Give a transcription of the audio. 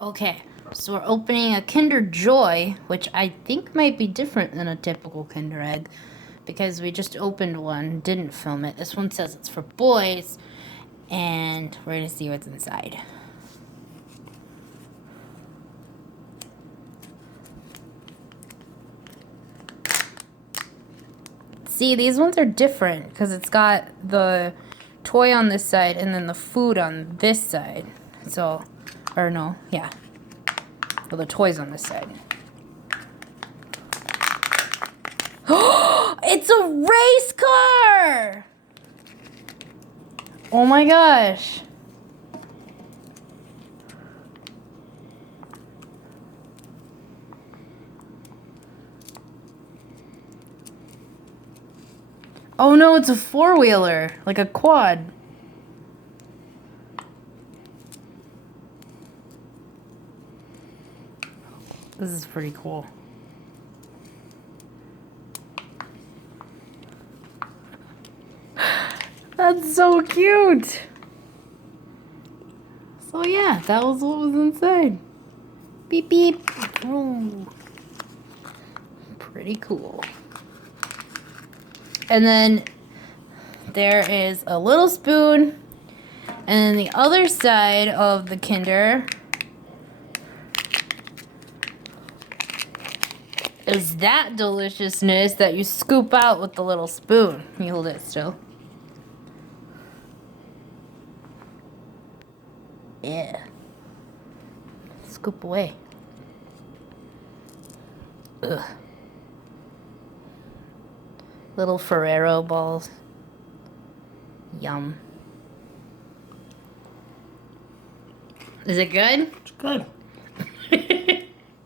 Okay, so we're opening a Kinder Joy, which I think might be different than a typical Kinder Egg, because we just opened one, didn't film it. This one says it's for boys, and we're gonna see what's inside. See, these ones are different, because it's got the toy on this side, and then the food on this side. So, or no, yeah. Well, the toy's on this side. It's a race car! Oh my gosh. Oh no, it's a four-wheeler, like a quad. This is pretty cool. That's so cute. So yeah, that was what was inside. Beep beep. Ooh. Pretty cool. And then there is a little spoon. And then the other side of the Kinder is that deliciousness that you scoop out with the little spoon. You hold it still. Yeah. Scoop away. Ugh. Little Ferrero balls. Yum. Is it good? It's good.